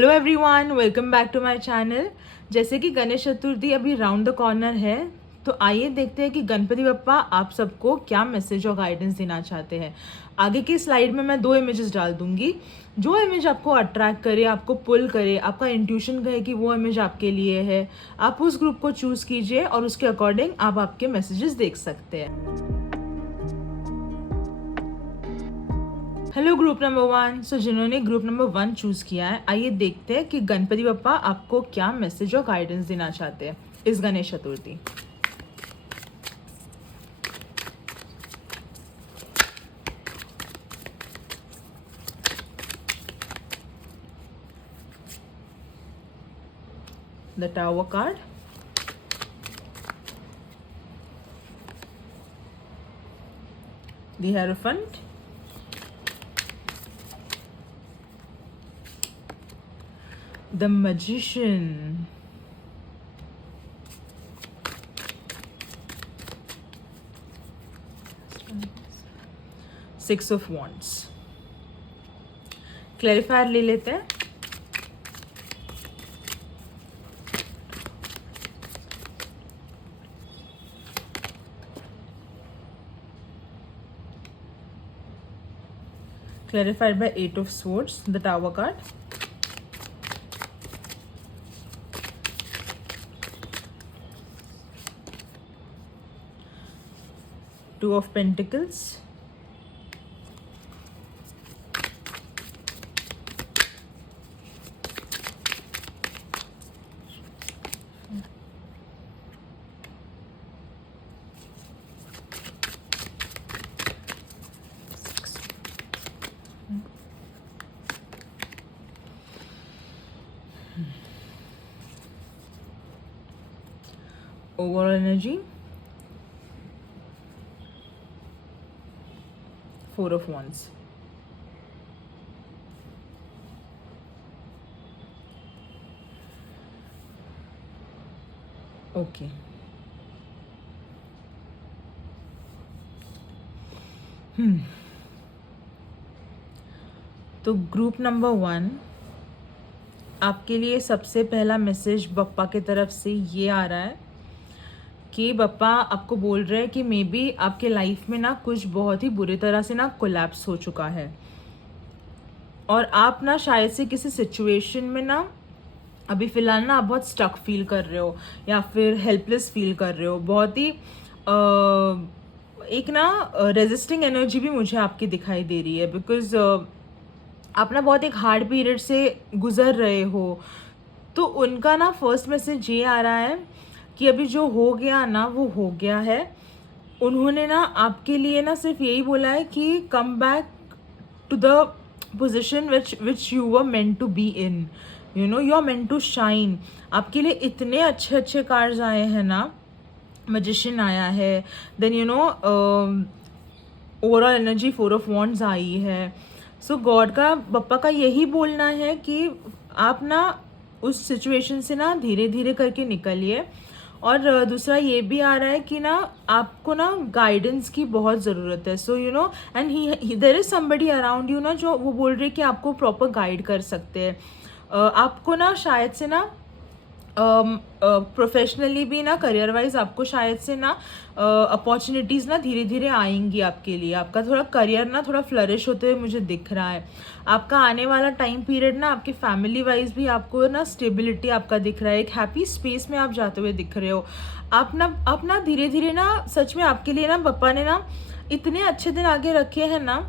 Hello everyone, welcome back to my channel. जैसे कि गणेश चतुर्थी अभी राउंड द कॉर्नर है, तो आइए देखते हैं कि गणपति बप्पा आप सबको क्या मैसेज और गाइडेंस देना चाहते हैं। आगे की स्लाइड में मैं 2 इमेजेस डाल दूंगी। जो इमेज आपको अट्रैक्ट करे, आपको पुल करे, आपका इंट्यूशन कहे कि वो इमेज आपके लिए है, आप उस ग्रुप को चूज़ कीजिए और उसके अकॉर्डिंग आप आपके मैसेजेस देख सकते हैं। Hello group number 1। सो जिन्होंने ग्रुप नंबर 1 चूज़ किया है, आइए देखते हैं कि गणपति बप्पा आपको क्या मैसेज और गाइडेंस देना चाहते हैं इस Ganesh Chaturthi. The tower card, the hierophant, the magician, Six of Wands। Clarifier ले लेते हैं। Clarified by 8 of Swords, the Tower card, Two of Pentacles, overall energy, Four of Wands। Okay, तो ग्रुप नंबर 1 आपके लिए सबसे पहला मैसेज बप्पा की तरफ से ये आ रहा है कि बप्पा आपको बोल रहे हैं कि मे बी आपके लाइफ में ना कुछ बहुत ही बुरी तरह से ना कोलैप्स हो चुका है और आप ना शायद से किसी सिचुएशन में ना अभी फ़िलहाल ना आप बहुत स्टक फील कर रहे हो या फिर हेल्पलेस फील कर रहे हो। बहुत ही एक ना रेजिस्टिंग एनर्जी भी मुझे आपकी दिखाई दे रही है, बिकॉज आप ना बहुत एक हार्ड पीरियड से गुजर रहे हो। तो उनका ना फर्स्ट मैसेज ये आ रहा है कि अभी जो हो गया ना वो हो गया है। उन्होंने ना आपके लिए ना सिर्फ यही बोला है कि come back to the position which you were meant to be in, you know you are meant to shine. आपके लिए इतने अच्छे अच्छे कार्ड्स आए हैं ना, मैजिशियन आया है, then you know overall energy four of wands आई है। सो गॉड का बप्पा का यही बोलना है कि आप ना उस सिचुएशन से ना धीरे धीरे करके निकलिए। और दूसरा ये भी आ रहा है कि ना आपको ना गाइडेंस की बहुत ज़रूरत है। So you know and he there is somebody around you ना, जो वो बोल रहे कि आपको प्रॉपर गाइड कर सकते हैं। आपको ना शायद से ना प्रोफेशनली भी ना, करियर वाइज आपको शायद से ना अपॉर्चुनिटीज़ ना धीरे धीरे आएंगी आपके लिए। आपका थोड़ा करियर ना थोड़ा फ्लरिश होते हुए मुझे दिख रहा है। आपका आने वाला टाइम पीरियड ना आपके फैमिली वाइज भी आपको ना स्टेबिलिटी आपका दिख रहा है, एक हैप्पी स्पेस में आप जाते हुए दिख रहे हो। आप ना धीरे धीरे ना सच में आपके लिए ना बप्पा ने ना इतने अच्छे दिन आगे रखे हैं ना,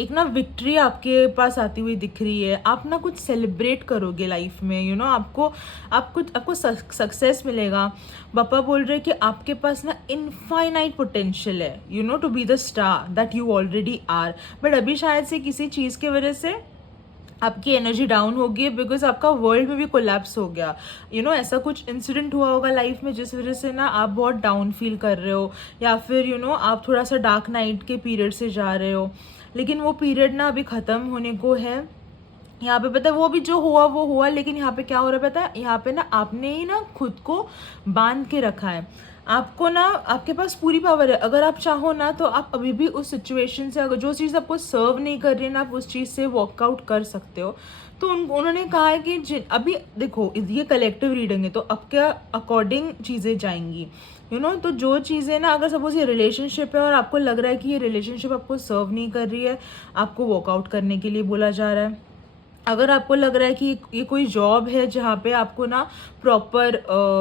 एक ना विक्ट्री आपके पास आती हुई दिख रही है। आप ना कुछ सेलिब्रेट करोगे लाइफ में, यू नो आपको सक्सेस मिलेगा। बप्पा बोल रहे हैं कि आपके पास ना इनफाइनाइट पोटेंशियल है, you know to be the star that you already are. But अभी शायद से किसी चीज़ की वजह से आपकी एनर्जी डाउन होगी, बिकॉज आपका वर्ल्ड में भी कोलैप्स हो गया। यू नो ऐसा कुछ इंसिडेंट हुआ होगा लाइफ में जिस वजह से ना आप बहुत डाउन फील कर रहे हो, या फिर यू नो आप थोड़ा सा डार्क नाइट के पीरियड से जा रहे हो। लेकिन वो पीरियड ना अभी ख़त्म होने को है। यहाँ पे पता है वो भी जो हुआ वो हुआ, लेकिन यहाँ पे क्या हो रहा है पता है, यहाँ पे ना आपने ही ना खुद को बांध के रखा है। आपको ना आपके पास पूरी पावर है, अगर आप चाहो ना तो आप अभी भी उस सिचुएशन से, अगर जो चीज़ आपको सर्व नहीं कर रही है ना, आप उस चीज़ से वॉकआउट कर सकते हो। तो उन्होंने कहा है कि अभी देखो ये कलेक्टिव रीडिंग है, तो आपके अकॉर्डिंग चीज़ें जाएंगी, तो जो चीज़ें ना, अगर सपोज ये रिलेशनशिप है और आपको लग रहा है कि ये रिलेशनशिप आपको सर्व नहीं कर रही है, आपको वॉकआउट करने के लिए बोला जा रहा है। अगर आपको लग रहा है कि ये कोई जॉब है जहाँ पे आपको ना प्रॉपर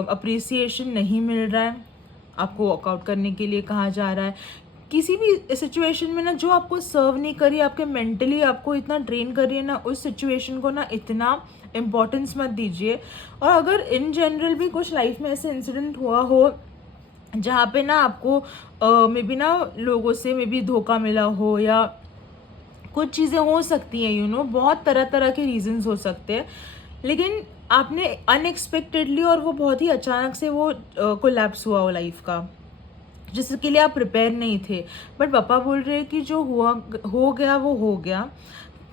अप्रिसिएशन नहीं मिल रहा है, आपको वॉकआउट करने के लिए कहा जा रहा है। किसी भी सिचुएशन में ना जो आपको सर्व नहीं करी, आपके मेंटली आपको इतना ड्रेन कर रही है ना, उस सिचुएशन को ना इतना इम्पोर्टेंस मत दीजिए। और अगर इन जनरल भी कुछ लाइफ में ऐसे इंसिडेंट हुआ हो जहाँ पे ना आपको मे बी ना लोगों से मे बी धोखा मिला हो, या कुछ चीज़ें हो सकती हैं, बहुत तरह तरह के रीजंस हो सकते हैं, लेकिन आपने अनएक्सपेक्टेडली और वो बहुत ही अचानक से वो कोलैप्स हुआ हो लाइफ का, जिसके लिए आप प्रिपेयर नहीं थे। बट पापा बोल रहे हैं कि जो हुआ हो गया वो हो गया,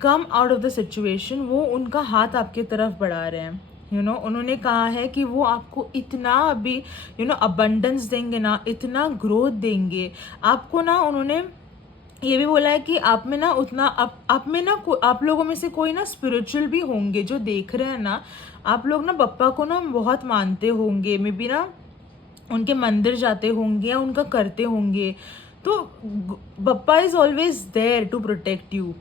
come out of the situation, वो उनका हाथ आपके तरफ बढ़ा रहे हैं। उन्होंने कहा है कि वो आपको इतना अभी अबंडेंस देंगे ना, इतना ग्रोथ देंगे आपको ना। उन्होंने ये भी बोला है कि आप में ना उतना आप में ना आप लोगों में से कोई ना स्पिरिचुअल भी होंगे जो देख रहे हैं ना, आप लोग ना पप्पा को ना बहुत मानते होंगे, मे बी ना उनके मंदिर जाते होंगे या उनका करते होंगे। तो papa is always there to protect you,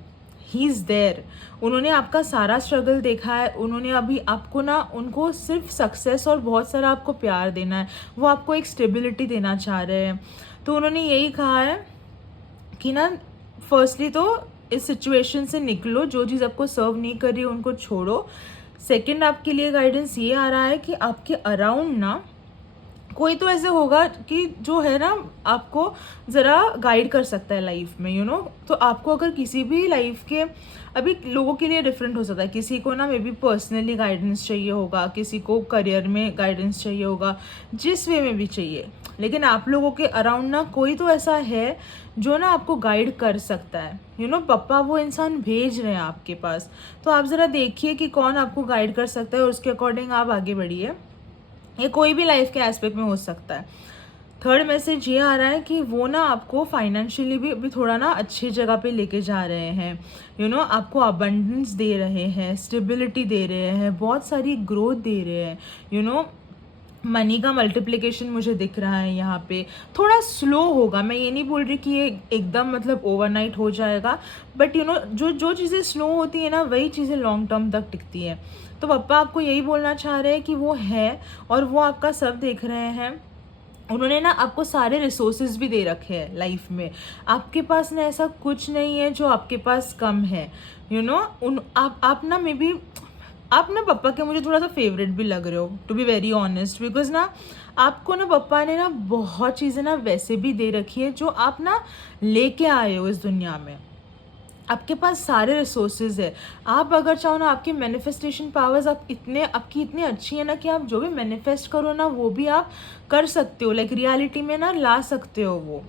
he is there. उन्होंने आपका सारा स्ट्रगल देखा है, उन्होंने अभी आपको ना, उनको सिर्फ सक्सेस और बहुत सारा आपको प्यार देना है, वो आपको एक स्टेबिलिटी देना चाह रहे हैं। तो उन्होंने यही कहा है कि ना फर्स्टली तो इस सिचुएशन से निकलो, जो चीज़ आपको सर्व नहीं कर रही उनको छोड़ो। सेकंड, आपके लिए गाइडेंस ये आ रहा है कि आपके अराउंड ना कोई तो ऐसे होगा कि जो है ना आपको ज़रा गाइड कर सकता है लाइफ में, तो आपको अगर किसी भी लाइफ के, अभी लोगों के लिए डिफरेंट हो सकता है, किसी को ना मे बी पर्सनली गाइडेंस चाहिए होगा, किसी को करियर में गाइडेंस चाहिए होगा, जिस वे में भी चाहिए, लेकिन आप लोगों के अराउंड ना कोई तो ऐसा है जो ना आपको गाइड कर सकता है। पप्पा वो इंसान भेज रहे हैं आपके पास, तो आप ज़रा देखिए कि कौन आपको गाइड कर सकता है और उसके अकॉर्डिंग आप आगे बढ़िए। ये कोई भी लाइफ के एस्पेक्ट में हो सकता है। थर्ड मैसेज ये आ रहा है कि वो ना आपको फाइनेंशियली भी अभी थोड़ा ना अच्छी जगह पे लेके जा रहे हैं, आपको अबंडेंस दे रहे हैं, स्टेबिलिटी दे रहे हैं, बहुत सारी ग्रोथ दे रहे हैं। मनी का मल्टीप्लिकेशन मुझे दिख रहा है यहाँ पे। थोड़ा स्लो होगा, मैं ये नहीं बोल रही कि ये एकदम मतलब ओवरनाइट हो जाएगा, बट जो जो चीज़ें स्लो होती है ना, वही चीज़ें लॉन्ग टर्म तक टिकती हैं। तो पापा आपको यही बोलना चाह रहे हैं कि वो है और वो आपका सब देख रहे हैं। उन्होंने ना आपको सारे रिसोर्सेज भी दे रखे हैं लाइफ में, आपके पास ना ऐसा कुछ नहीं है जो आपके पास कम है। आप ना मे बी आप ना पापा के मुझे थोड़ा सा फेवरेट भी लग रहे हो, to be very honest, because ना आपको ना पापा ने ना बहुत चीज़ें ना वैसे भी दे रखी है जो आप ना लेके आए हो इस दुनिया में। आपके पास सारे रिसोर्सेज है, आप अगर चाहो ना, आपकी मैनिफेस्टेशन पावर्स आपकी इतनी अच्छी है ना कि आप जो भी मैनिफेस्ट करो ना वो भी आप कर सकते हो, लाइक रियलिटी में ना ला सकते हो। वो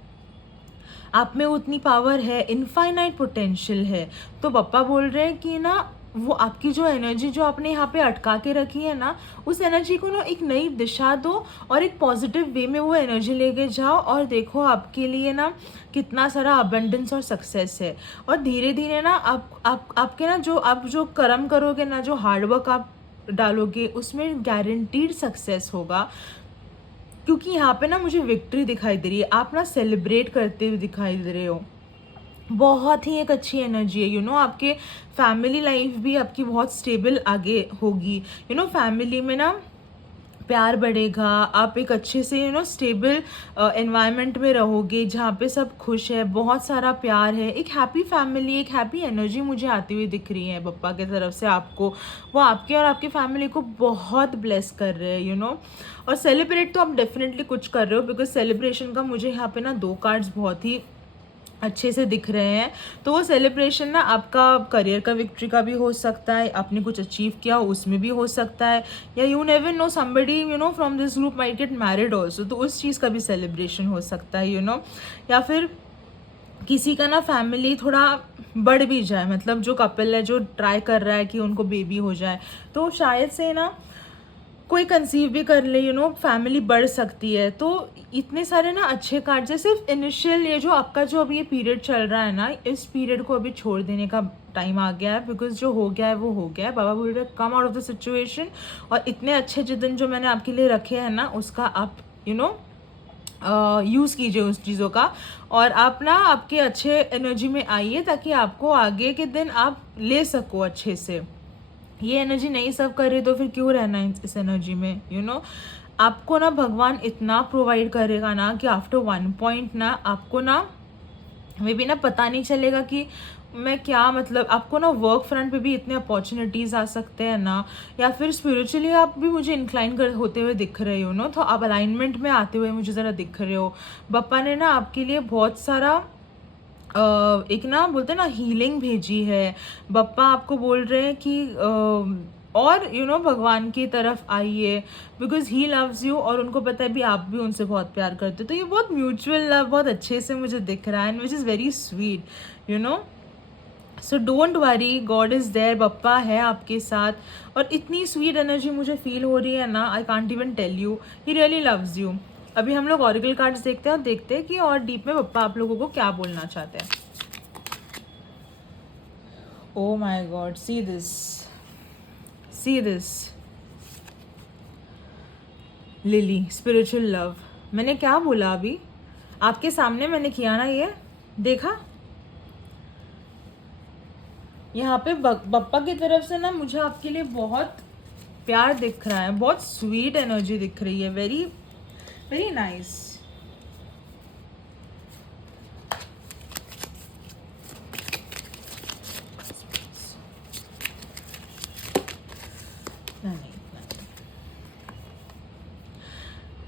आप में उतनी पावर है, इनफाइनाइट पोटेंशियल है। तो पापा बोल रहे हैं कि ना वो आपकी जो एनर्जी जो आपने यहाँ पे अटका के रखी है ना, उस एनर्जी को ना एक नई दिशा दो और एक पॉजिटिव वे में वो एनर्जी लेके जाओ, और देखो आपके लिए ना कितना सारा अबंडेंस और सक्सेस है। और धीरे धीरे ना आपके ना आप जो कर्म करोगे ना, जो हार्डवर्क आप डालोगे, उसमें गारंटीड सक्सेस होगा। क्योंकि यहाँ पे ना मुझे विक्ट्री दिखाई दे रही है, आप ना सेलिब्रेट करते हुए दिखाई दे रहे हो। बहुत ही एक अच्छी एनर्जी है। आपके फैमिली लाइफ भी आपकी बहुत स्टेबल आगे होगी। फैमिली में ना प्यार बढ़ेगा, आप एक अच्छे से स्टेबल एनवायरनमेंट में रहोगे जहाँ पे सब खुश है, बहुत सारा प्यार है, एक हैप्पी फैमिली, एक हैप्पी एनर्जी मुझे आती हुई दिख रही है पप्पा की तरफ से आपको। वो आपके और आपकी फैमिली को बहुत ब्लेस कर रहे हैं। और सेलिब्रेट तो आप डेफिनेटली कुछ कर रहे हो, बिकॉज सेलिब्रेशन का मुझे यहाँ पे ना 2 कार्ड्स बहुत ही अच्छे से दिख रहे हैं। तो वो सेलिब्रेशन ना आपका करियर का विक्ट्री का भी हो सकता है, आपने कुछ अचीव किया उसमें भी हो सकता है, या you never know somebody from this group might get married also, तो उस चीज़ का भी सेलिब्रेशन हो सकता है। या फिर किसी का ना फैमिली थोड़ा बढ़ भी जाए, मतलब जो कपल है जो ट्राई कर रहा है कि उनको बेबी हो जाए, तो शायद से ना कोई कंसीव भी कर ले, फैमिली बढ़ सकती है। तो इतने सारे ना अच्छे कार्ड्स है। सिर्फ इनिशियल ये जो आपका जो अभी ये पीरियड चल रहा है ना, इस पीरियड को अभी छोड़ देने का टाइम आ गया है, बिकॉज जो हो गया है वो हो गया है। बाबा बोल रहे come out of the situation, और इतने अच्छे जितने जो मैंने आपके लिए रखे हैं ना, उसका आप यूज़ कीजिए उस चीज़ों का, और आप ना आपके अच्छे एनर्जी में आइए, ताकि आपको आगे के दिन आप ले सको अच्छे से। ये एनर्जी नहीं सर्व कर रही तो फिर क्यों रहना है इस एनर्जी में, आपको ना भगवान इतना प्रोवाइड करेगा ना कि आफ्टर वन पॉइंट ना आपको ना मे बी ना पता नहीं चलेगा कि मैं क्या, मतलब आपको ना वर्क फ्रंट पे भी इतने अपॉर्चुनिटीज़ आ सकते हैं ना, या फिर स्पिरिचुअली आप भी मुझे इंक्लाइन कर होते हुए दिख रहे हो तो आप अलाइनमेंट में आते हुए मुझे ज़रा दिख रहे हो। बप्पा ने ना आपके लिए बहुत सारा एक ना बोलते हैं ना हीलिंग भेजी है। बप्पा आपको बोल रहे हैं कि और भगवान की तरफ आइए, बिकॉज ही लव्स यू, और उनको पता है भी आप भी उनसे बहुत प्यार करते हो। तो ये बहुत म्यूचुअल लव बहुत अच्छे से मुझे दिख रहा है, and which is very sweet. So don't worry, God is there, Bappa है आपके साथ। और इतनी स्वीट एनर्जी मुझे फील हो रही है ना, I can't even tell you, he really loves you. अभी हम लोग ऑरिकल कार्ड्स देखते हैं और देखते हैं कि और डीप में पप्पा आप लोगों को क्या बोलना चाहते हैं। Oh my God, see this, see this lily, spiritual love. मैंने क्या बोला अभी आपके सामने, मैंने किया ना, ये देखा यहाँ पे बप्पा की तरफ से ना मुझे आपके लिए बहुत प्यार दिख रहा है, बहुत स्वीट एनर्जी दिख रही है, very very nice.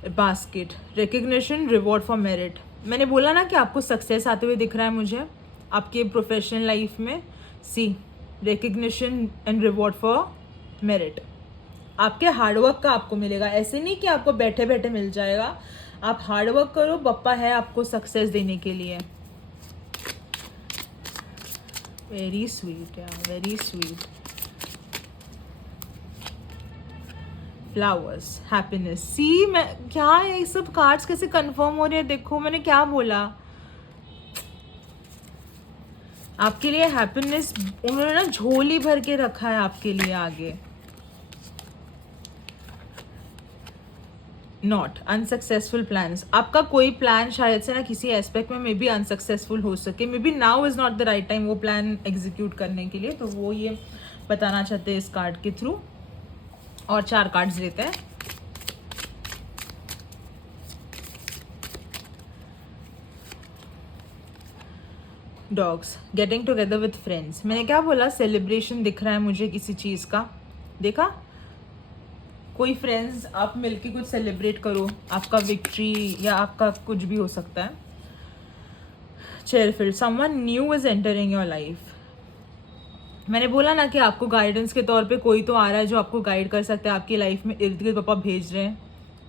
Basket, recognition, reward for merit. मैंने बोला ना कि आपको सक्सेस आते हुए दिख रहा है मुझे आपके प्रोफेशनल लाइफ में। See, recognition and reward for merit. आपके हार्डवर्क का आपको मिलेगा, ऐसे नहीं कि आपको बैठे बैठे मिल जाएगा। आप हार्डवर्क करो, बप्पा है आपको सक्सेस देने के लिए। वेरी स्वीट यार, very sweet. Flowers, happiness. See, मैं क्या है, ये सब कार्ड्स कैसे कंफर्म हो रहे हैं, देखो मैंने क्या बोला आपके लिए। हैप्पीनेस उन्होंने ना झोली भर के रखा है आपके लिए आगे। नॉट अनसक्सेसफुल प्लान्स, आपका कोई प्लान शायद से ना किसी एस्पेक्ट में मे बी अनसक्सेसफुल हो सके, may be now is not the right time वो प्लान एग्जीक्यूट करने के लिए। तो वो ये बताना चाहते हैं इस कार्ड के थ्रू। और 4 कार्ड्स लेते हैं। Dogs, getting together with friends. मैंने क्या बोला, सेलिब्रेशन दिख रहा है मुझे किसी चीज़ का, देखा, कोई फ्रेंड्स आप मिलके कुछ सेलिब्रेट करो, आपका विक्ट्री या आपका कुछ भी हो सकता है। Cheerful, someone new is entering your life. मैंने बोला ना कि आपको गाइडेंस के तौर पे कोई तो आ रहा है जो आपको गाइड कर सकता है आपकी लाइफ में, इर्द गिर्द पापा भेज रहे हैं।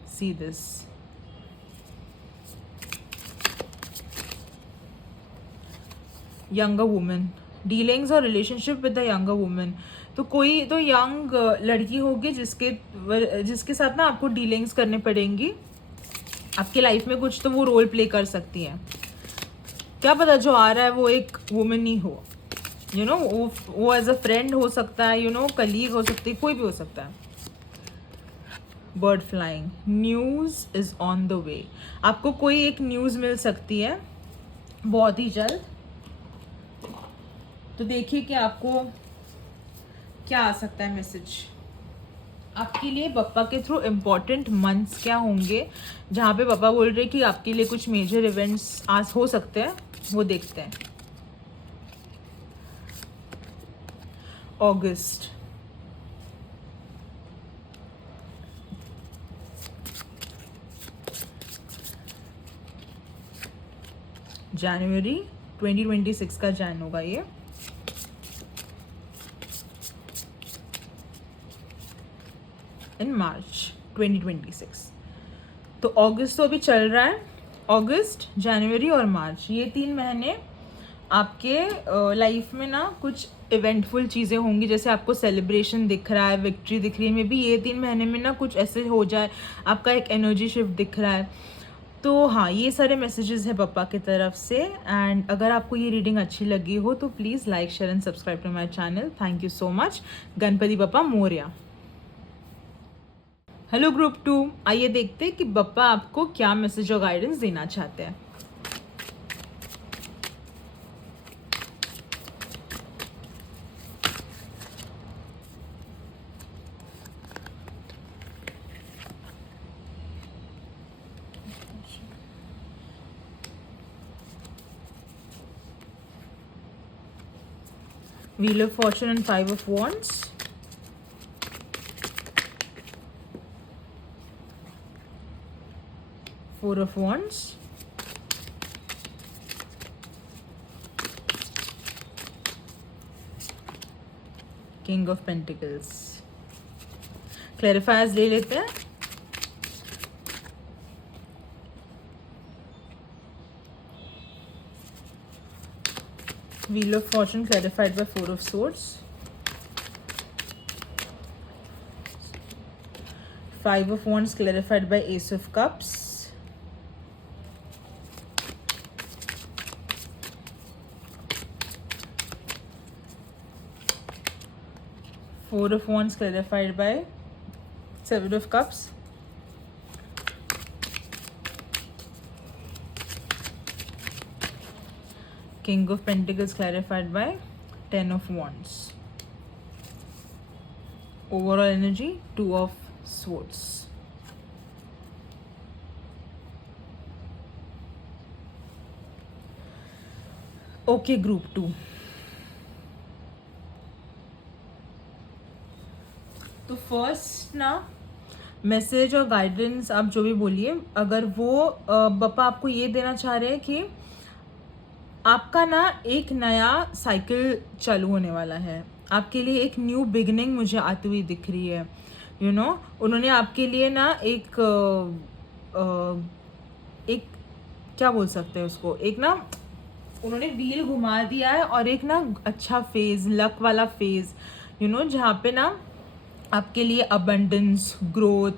See this, younger women, dealings और relationship with the younger women. तो कोई तो यंग लड़की होगी जिसके साथ ना आपको डीलिंग्स करने पड़ेंगी आपकी लाइफ में, कुछ तो वो रोल प्ले कर सकती है। क्या पता जो आ रहा है वो एक वुमेन ही हो, वो एज अ फ्रेंड हो सकता है, कलीग हो सकती है, कोई भी हो सकता है। Bird flying, news is on the way. आपको कोई एक न्यूज़ मिल सकती है बहुत ही जल्द। तो देखिए कि आपको क्या आ सकता है मैसेज आपके लिए। बप्पा के थ्रू इम्पॉर्टेंट मंथ्स क्या होंगे जहाँ पे पापा बोल रहे कि आपके लिए कुछ मेजर इवेंट्स आज हो सकते हैं, वो देखते हैं। अगस्त, जनवरी 2026 का जैन होगा ये। इन मार्च 2026। तो अगस्त तो अभी चल रहा है, अगस्त, जनवरी और मार्च, ये 3 महीने आपके लाइफ में ना कुछ इवेंटफुल चीज़ें होंगी, जैसे आपको सेलिब्रेशन दिख रहा है, विक्ट्री दिख रही है, मे बी ये 3 महीने में ना कुछ ऐसे हो जाए, आपका एक एनर्जी शिफ्ट दिख रहा है। तो हाँ, ये सारे मैसेजेस हैं पापा की तरफ से। एंड अगर आपको ये रीडिंग अच्छी लगी हो तो please like, share and subscribe to my channel. Thank you so much. Ganpati Bappa Morya. Hello group 2, आइए देखते हैं कि बप्पा आपको क्या मैसेज और गाइडेंस देना चाहते हैं। Wheel of Fortune and 5 of Wands. Four of Wands. King of Pentacles. क्लैरिफायर्स ले लेते हैं। Wheel of Fortune clarified by 4 of Swords. 5 of Wands clarified by Ace of Cups. Four of Wands clarified by 7 of Cups. King of Pentacles clarified by 10 of Wands. Overall energy 2 of Swords. Okay, group 2. तो first ना message और guidance आप जो भी बोलिए, अगर वो बप्पा आपको ये देना चाह रहे हैं कि आपका ना एक नया साइकिल चालू होने वाला है, आपके लिए एक न्यू बिगनिंग मुझे आती हुई दिख रही है। यू नो, उन्होंने आपके लिए ना एक क्या बोल सकते हैं उसको, एक ना उन्होंने व्हील घुमा दिया है और एक ना अच्छा फेज, लक वाला फेज, यू नो, जहाँ पे ना आपके लिए अबंडेंस, ग्रोथ,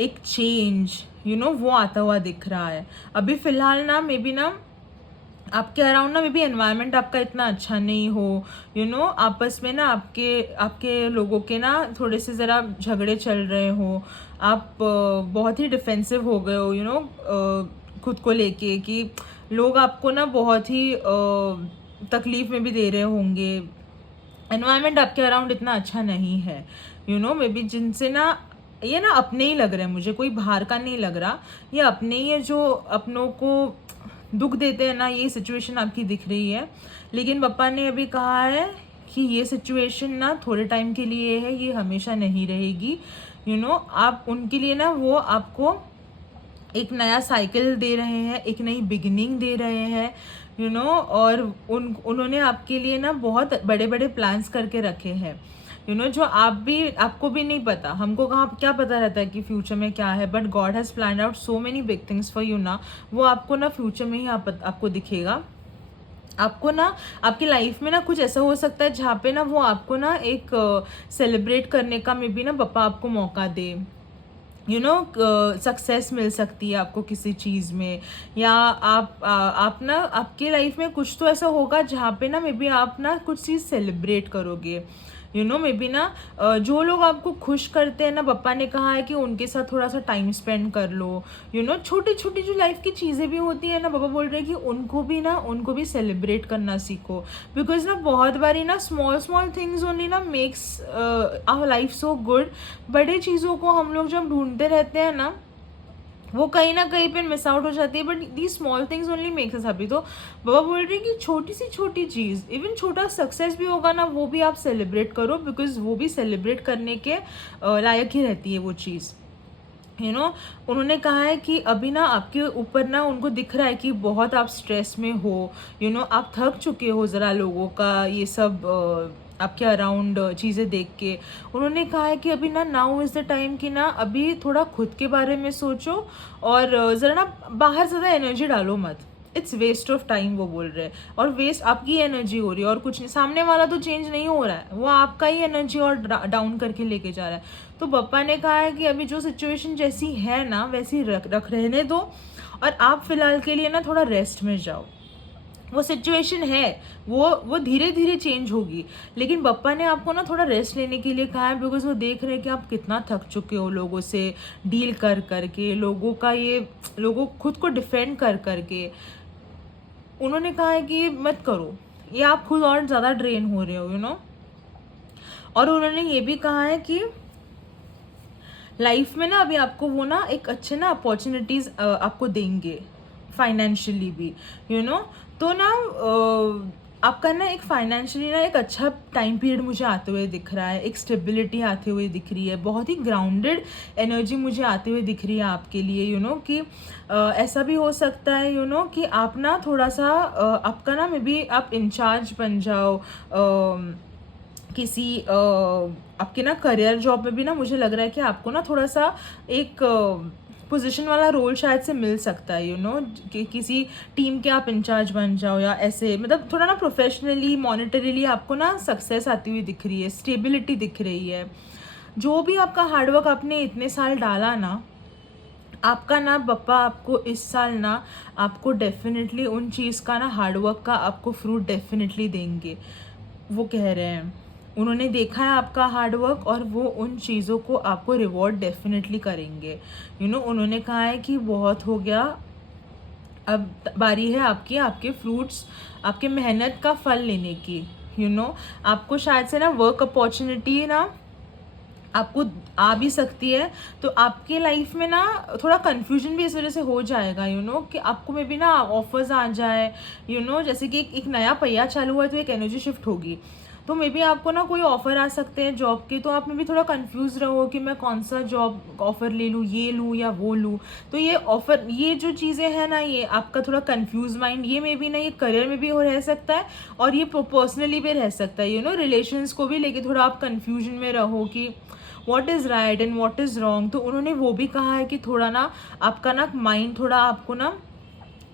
एक चेंज, यू नो, वो आता हुआ दिख रहा है। अभी फ़िलहाल ना मे बी ना आपके अराउंड ना मे बी एनवायरनमेंट आपका इतना अच्छा नहीं हो, यू नो, आपस में ना आपके लोगों के ना थोड़े से ज़रा झगड़े चल रहे हो, आप बहुत ही डिफेंसिव हो गए हो, यू नो, खुद को लेके, कि लोग आपको ना बहुत ही तकलीफ़ में भी दे रहे होंगे। एनवायरनमेंट आपके अराउंड इतना अच्छा नहीं है, यू नो, मे बी जिनसे ना ये ना अपने ही लग रहे हैं मुझे, कोई बाहर का नहीं लग रहा, ये अपने ही है जो अपनों को दुख देते हैं ना, ये सिचुएशन आपकी दिख रही है। लेकिन पापा ने अभी कहा है कि ये सिचुएशन ना थोड़े टाइम के लिए है, ये हमेशा नहीं रहेगी, यू नो, आप उनके लिए ना वो आपको एक नया साइकिल दे रहे हैं, एक नई बिगिनिंग दे रहे हैं, यू नो, और उन्होंने आपके लिए ना बहुत बड़े बड़े प्लान्स करके रखे हैं, यू नो, जो आपको भी नहीं पता, हमको कहाँ क्या पता रहता है कि फ्यूचर में क्या है, but God has planned out so many big things for you ना, वो आपको ना फ्यूचर में ही आपको दिखेगा। आपको ना आपकी लाइफ में ना कुछ ऐसा हो सकता है जहाँ पे ना वो आपको ना एक सेलिब्रेट करने का मे बी ना पापा आपको मौका दे, यू नो, सक्सेस मिल सकती है आपको किसी चीज़ में, या आप ना आपके लाइफ में कुछ तो ऐसा होगा जहाँ पे ना मे बी आप ना कुछ चीज़ सेलिब्रेट करोगे, यू नो, मे बी ना जो लोग आपको खुश करते हैं ना, पापा ने कहा है कि उनके साथ थोड़ा सा टाइम स्पेंड कर लो, यू नो, छोटी छोटी जो लाइफ की चीज़ें भी होती है ना, पापा बोल रहे हैं कि उनको भी सेलिब्रेट करना सीखो, बिकॉज ना बहुत बारी ना स्मॉल स्मॉल थिंग्स ओनली ना makes our life so good. बड़े चीज़ों को हम लोग जब ढूंढते रहते हैं ना, वो कहीं ना कहीं पे मिस आउट हो जाती है, but the small things only makes us happy. तो बाबा बोल रहे हैं कि छोटी सी छोटी चीज़, इवन छोटा सक्सेस भी होगा ना, वो भी आप सेलिब्रेट करो, बिकॉज वो भी सेलिब्रेट करने के लायक ही रहती है वो चीज़, यू नो। उन्होंने कहा है कि अभी ना आपके ऊपर ना उनको दिख रहा है कि बहुत आप स्ट्रेस में हो, यू नो, आप थक चुके हो ज़रा लोगों का ये सब आपके अराउंड चीज़ें देख के। उन्होंने कहा है कि अभी ना नाउ इज़ द टाइम कि ना अभी थोड़ा खुद के बारे में सोचो, और ज़रा ना बाहर ज़्यादा एनर्जी डालो मत, इट्स वेस्ट ऑफ टाइम वो बोल रहे हैं, और वेस्ट आपकी एनर्जी हो रही है और कुछ नहीं। सामने वाला तो चेंज नहीं हो रहा है, वो आपका ही एनर्जी और डाउन करके लेके जा रहा है। तो पापा ने कहा है कि अभी जो सिचुएशन जैसी है ना वैसी रख रहने दो, और आप फिलहाल के लिए ना थोड़ा रेस्ट में जाओ। वो सिचुएशन है, वो धीरे धीरे चेंज होगी, लेकिन पप्पा ने आपको ना थोड़ा रेस्ट लेने के लिए कहा है, बिकॉज वो देख रहे हैं कि आप कितना थक चुके हो लोगों से डील कर करके, लोगों खुद को डिफेंड कर करके। उन्होंने कहा है कि मत करो, ये आप खुद और ज़्यादा ड्रेन हो रहे हो, और उन्होंने ये भी कहा है कि लाइफ में ना अभी आपको वो ना एक अच्छे ना अपॉर्चुनिटीज़ आपको देंगे, फाइनेंशियली भी, तो ना आपका ना एक फाइनेंशियली ना एक अच्छा टाइम पीरियड मुझे आते हुए दिख रहा है, एक स्टेबिलिटी आते हुए दिख रही है, बहुत ही ग्राउंडेड एनर्जी मुझे आते हुए दिख रही है आपके लिए, कि ऐसा भी हो सकता है कि आप ना थोड़ा सा आपका ना मे बी आप इंचार्ज बन जाओ किसी आपके ना करियर जॉब में भी ना मुझे लग रहा है कि आपको ना थोड़ा सा एक पोजीशन वाला रोल शायद से मिल सकता है, कि किसी टीम के आप इंचार्ज बन जाओ, या ऐसे मतलब थोड़ा ना प्रोफेशनली मॉनेटरीली आपको ना सक्सेस आती हुई दिख रही है, स्टेबिलिटी दिख रही है। जो भी आपका हार्डवर्क आपने इतने साल डाला ना, आपका ना पापा आपको इस साल ना आपको डेफिनेटली उन चीज़ का ना हार्डवर्क का आपको फ्रूट डेफिनेटली देंगे, वो कह रहे हैं। उन्होंने देखा है आपका हार्डवर्क और वो उन चीज़ों को आपको रिवॉर्ड डेफिनेटली करेंगे। उन्होंने कहा है कि बहुत हो गया, अब बारी है आपकी आपके फ्रूट्स, आपके मेहनत का फल लेने की। आपको शायद से ना वर्क अपॉर्चुनिटी ना आपको आ भी सकती है, तो आपके लाइफ में ना थोड़ा कन्फ्यूजन भी इस वजह से हो जाएगा, कि आपको में भी ना ऑफर्स आ जाए, जैसे कि एक नया पहिया चालू हुआ है तो एक एनर्जी शिफ्ट होगी, तो मे बी आपको ना कोई ऑफ़र आ सकते हैं जॉब के, तो आप में भी थोड़ा कंफ्यूज रहो कि मैं कौन सा जॉब ऑफ़र ले लूँ, ये लूँ या वो लूँ। तो ये ऑफ़र, ये जो चीज़ें हैं ना, ये आपका थोड़ा कंफ्यूज माइंड, ये मे बी ना ये करियर में भी हो रह सकता है और ये पर्सनली भी रह सकता है, रिलेशंस को भी लेके थोड़ा आप कन्फ्यूजन में रहो कि what is right and what is wrong. तो उन्होंने वो भी कहा है कि थोड़ा ना आपका ना माइंड थोड़ा आपको ना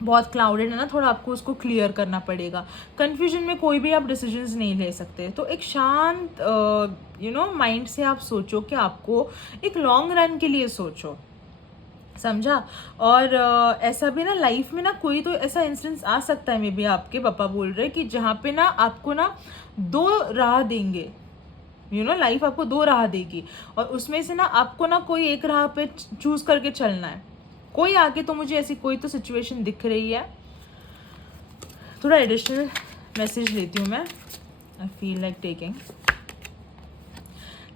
बहुत क्लाउडेड है ना, थोड़ा आपको उसको क्लियर करना पड़ेगा। कन्फ्यूजन में कोई भी आप डिसीजंस नहीं ले सकते, तो एक शांत माइंड से आप सोचो कि आपको एक लॉन्ग रन के लिए सोचो, समझा। और ऐसा भी ना लाइफ में ना कोई तो ऐसा इंसिडेंस आ सकता है, मे बी आपके पापा बोल रहे कि जहाँ पे ना आपको ना 2 राह देंगे, लाइफ आपको 2 राह देगी और उसमें से ना आपको ना कोई एक राह पे चूज करके चलना है। कोई आगे तो मुझे ऐसी कोई तो सिचुएशन दिख रही है। थोड़ा एडिशनल मैसेज लेती हूँ मैं, I feel like taking.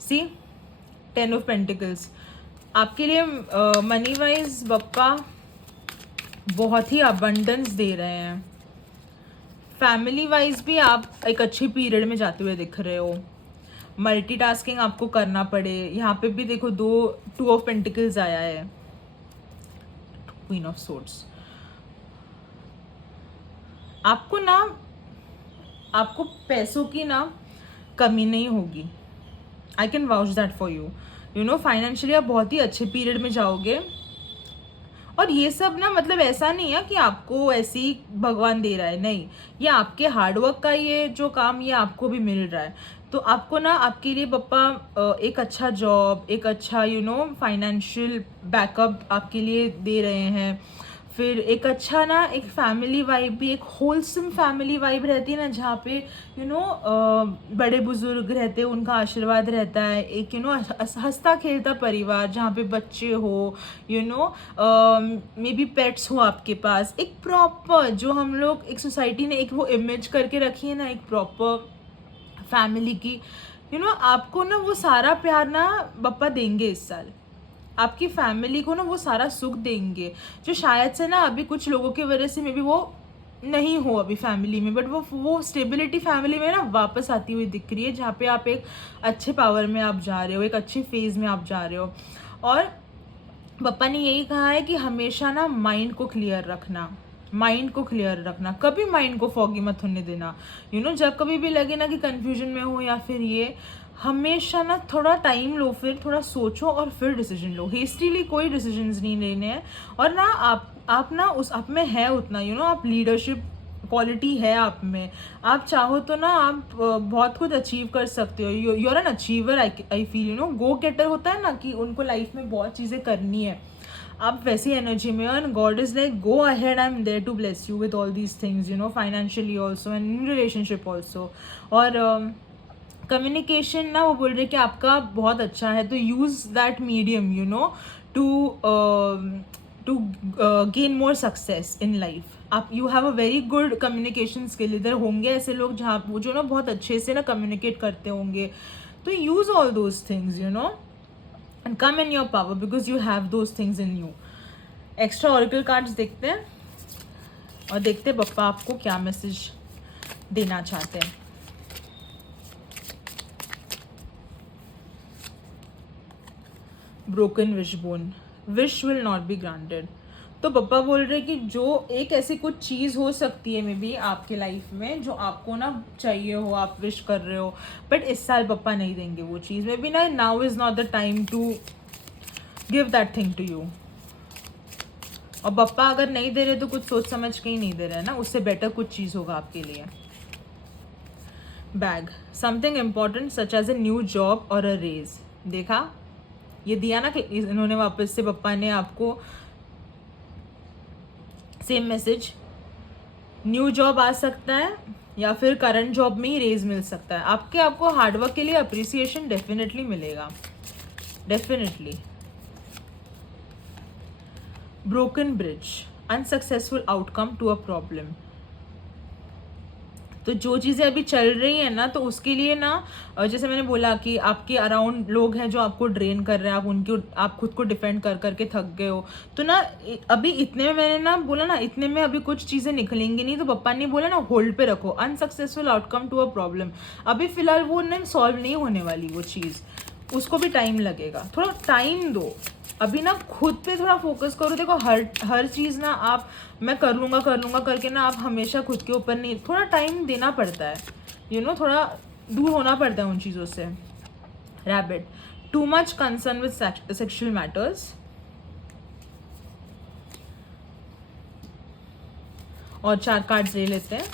See 10 of pentacles आपके लिए मनी वाइज बप्पा बहुत ही अबंडेंस दे रहे हैं। फैमिली वाइज भी आप एक अच्छे पीरियड में जाते हुए दिख रहे हो। मल्टीटास्किंग आपको करना पड़े, यहाँ पे भी देखो 2 ऑफ पेंटिकल्स आया है, क्वीन ऑफ सोर्ड्स। आपको ना आपको पैसों की ना कमी नहीं होगी, I can vouch that for you. Financially आप बहुत ही अच्छे पीरियड में जाओगे, और ये सब ना मतलब ऐसा नहीं है कि आपको ऐसे ही भगवान दे रहा है, नहीं, ये आपके हार्डवर्क का ये जो काम ये आपको भी मिल रहा है। तो आपको ना आपके लिए पापा एक अच्छा जॉब, एक अच्छा फाइनेंशियल बैकअप आपके लिए दे रहे हैं। फिर एक अच्छा ना एक फैमिली वाइब भी, एक होलसम फैमिली वाइब रहती है ना, जहाँ पे बड़े बुजुर्ग रहते हैं, उनका आशीर्वाद रहता है, एक हंसता खेलता परिवार जहाँ पे बच्चे हो, मे बी पेट्स हो आपके पास, एक प्रॉपर जो हम लोग एक सोसाइटी ने एक वो इमेज करके रखी है ना, एक प्रॉपर फैमिली की, आपको ना वो सारा प्यार ना पापा देंगे इस साल। आपकी फैमिली को ना वो सारा सुख देंगे, जो शायद से ना अभी कुछ लोगों की वजह से मे बी वो नहीं हो अभी फैमिली में, बट वो स्टेबिलिटी फैमिली में ना वापस आती हुई दिख रही है, जहाँ पे आप एक अच्छे पावर में आप जा रहे हो, एक अच्छे फेज में आप जा रहे हो। और पापा ने यही कहा है कि हमेशा ना माइंड को क्लियर रखना, माइंड को क्लियर रखना, कभी माइंड को फॉगी मत होने देना। जब कभी भी लगे ना कि कंफ्यूजन में हो या फिर ये, हमेशा ना थोड़ा टाइम लो, फिर थोड़ा सोचो और फिर डिसीजन लो। हेस्टीली कोई डिसीजंस नहीं लेने हैं। और ना आप आप ना उस आप में है उतना, आप लीडरशिप क्वालिटी है आप में। आप चाहो तो ना आप बहुत कुछ अचीव कर सकते हो। You are an achiever, I feel, go getter होता है ना कि उनको लाइफ में बहुत चीज़ें करनी है, आप वैसी एनर्जी में। And God is like go ahead, I am there to bless you with all these things, financially also and in relationship also. और कम्युनिकेशन ना, वो बोल रहे कि आपका बहुत अच्छा है, तो use that medium to to gain more success in life. आप you have a very good communication skill. इधर होंगे ऐसे लोग जहाँ वो जो ना बहुत अच्छे से ना कम्युनिकेट करते होंगे, तो use all those things and come in your power because you have those things in you. Extra oracle cards देखते हैं और देखते हैं पप्पा आपको क्या मैसेज देना चाहते हैं। Broken wish bone, wish will not be granted. तो पप्पा बोल रहे कि जो एक ऐसी कुछ चीज़ हो सकती है मे बी आपके लाइफ में जो आपको ना चाहिए हो, आप विश कर रहे हो, बट इस साल पप्पा नहीं देंगे वो चीज़। मे बी ना now is not the time to give that thing to you. और पप्पा अगर नहीं दे रहे तो कुछ सोच समझ के ही नहीं दे रहे हैं ना, उससे बेटर कुछ चीज़ होगा आपके लिए। Bag, something important such as a new job और अ रेज। देखा, ये दिया ना कि इन्होंने वापस से, पप्पा ने आपको सेम मैसेज, न्यू जॉब आ सकता है या फिर करंट जॉब में ही रेज मिल सकता है। आपको हार्डवर्क के लिए अप्रिसिएशन डेफिनेटली मिलेगा, definitely. Broken bridge, unsuccessful outcome to a problem. तो जो चीज़ें अभी चल रही हैं ना, तो उसके लिए ना, जैसे मैंने बोला कि आपके अराउंड लोग हैं जो आपको ड्रेन कर रहे हैं, आप खुद को डिफेंड कर करके थक गए हो, तो ना अभी इतने में मैंने ना बोला ना, इतने में अभी कुछ चीज़ें निकलेंगी नहीं। तो पप्पा ने बोला ना होल्ड पे रखो, unsuccessful outcome to a problem. अभी फिलहाल वो नहीं सॉल्व नहीं होने वाली वो चीज़, उसको भी टाइम लगेगा, थोड़ा टाइम दो। अभी ना खुद पे थोड़ा फोकस करो। देखो हर चीज़ ना आप मैं कर लूँगा करके ना आप हमेशा खुद के ऊपर नहीं, थोड़ा टाइम देना पड़ता है, थोड़ा दूर होना पड़ता है उन चीज़ों से। Rabbit, too much concern with sexual matters. और 4 कार्ड्स ले लेते हैं।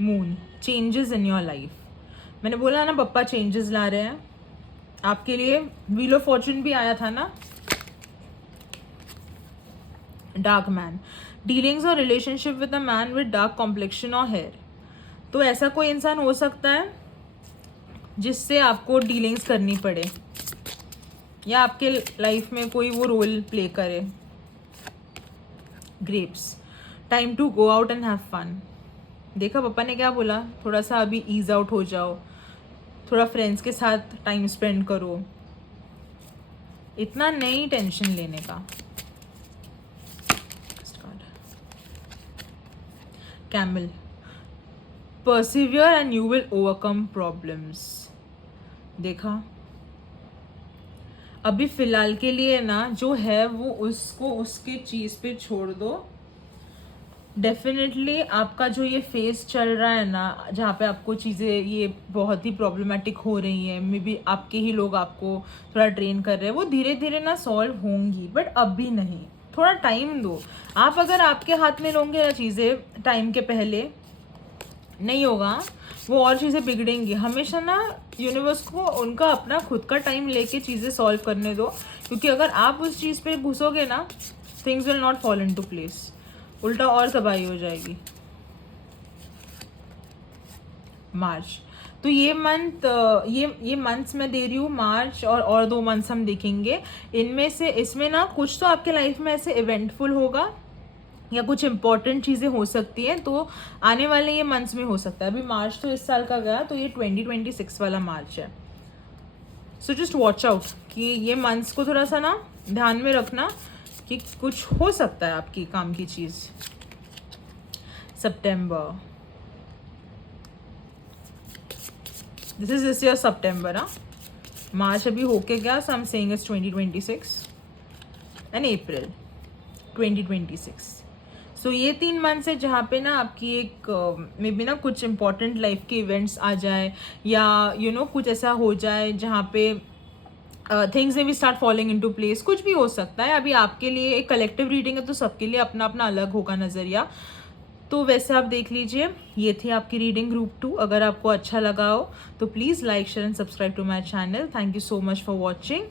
Moon, changes in your life. मैंने बोला ना पप्पा चेंजेस ला रहे हैं आपके लिए। व्हील ऑफ फॉर्चून भी आया था ना। डार्क मैन, डीलिंग्स और relationship with a man with dark complexion और हेयर। तो ऐसा कोई इंसान हो सकता है जिससे आपको डीलिंग्स करनी पड़े या आपके लाइफ में कोई वो रोल प्ले करे। Grapes, time to go out and have fun. देखा पापा ने क्या बोला, थोड़ा सा अभी ईज आउट हो जाओ, थोड़ा फ्रेंड्स के साथ टाइम स्पेंड करो, इतना नहीं टेंशन लेने का। Camel, persevere and you will overcome problems. देखा, अभी फिलहाल के लिए ना जो है वो उसको उसके चीज़ पे छोड़ दो। डेफिनेटली आपका जो ये फेस चल रहा है ना, जहाँ पे आपको चीज़ें ये बहुत ही प्रॉब्लमेटिक हो रही हैं, मे बी आपके ही लोग आपको थोड़ा ट्रेन कर रहे हैं, वो धीरे धीरे ना सॉल्व होंगी, बट अभी नहीं, थोड़ा टाइम दो। आप अगर आपके हाथ में लोगे ना चीज़ें टाइम के पहले, नहीं होगा, वो और चीज़ें बिगड़ेंगी। हमेशा ना यूनिवर्स को उनका अपना खुद का टाइम लेके चीज़ें सॉल्व करने दो, क्योंकि अगर आप उस चीज़ पे घुसोगे ना, things will not fall into place, उल्टा और तबाही हो जाएगी। मार्च, तो ये मंथ ये मंथ्स मैं दे रही हूँ, मार्च और 2 मंथ्स हम देखेंगे। इनमें से इसमें ना कुछ तो आपके लाइफ में ऐसे इवेंटफुल होगा या कुछ इंपॉर्टेंट चीज़ें हो सकती हैं, तो आने वाले ये मंथ्स में हो सकता है। अभी मार्च तो इस साल का गया, तो ये 2026 वाला मार्च है। सो जस्ट वॉच आउट कि ये मंथ्स को थोड़ा सा ना ध्यान में रखना कि कुछ हो सकता है आपकी काम की चीज़। सितंबर, दिस ईयर सितंबर। हाँ, मार्च अभी होके गया, so I am saying it's 2026 and April 2026। So ये 3 मंथ्स है जहाँ पे ना आपकी एक मे बी ना कुछ इंपॉर्टेंट लाइफ के इवेंट्स आ जाए, या कुछ ऐसा हो जाए जहाँ पे थिंग्स में भी स्टार्ट फॉलोइंग इनटू प्लेस, कुछ भी हो सकता है। अभी आपके लिए एक कलेक्टिव रीडिंग है तो सबके लिए अपना अपना अलग होगा नज़रिया, तो वैसे आप देख लीजिए। ये थी आपकी रीडिंग ग्रुप 2। अगर आपको अच्छा लगा हो तो please like share and subscribe to my channel. Thank you so much for watching.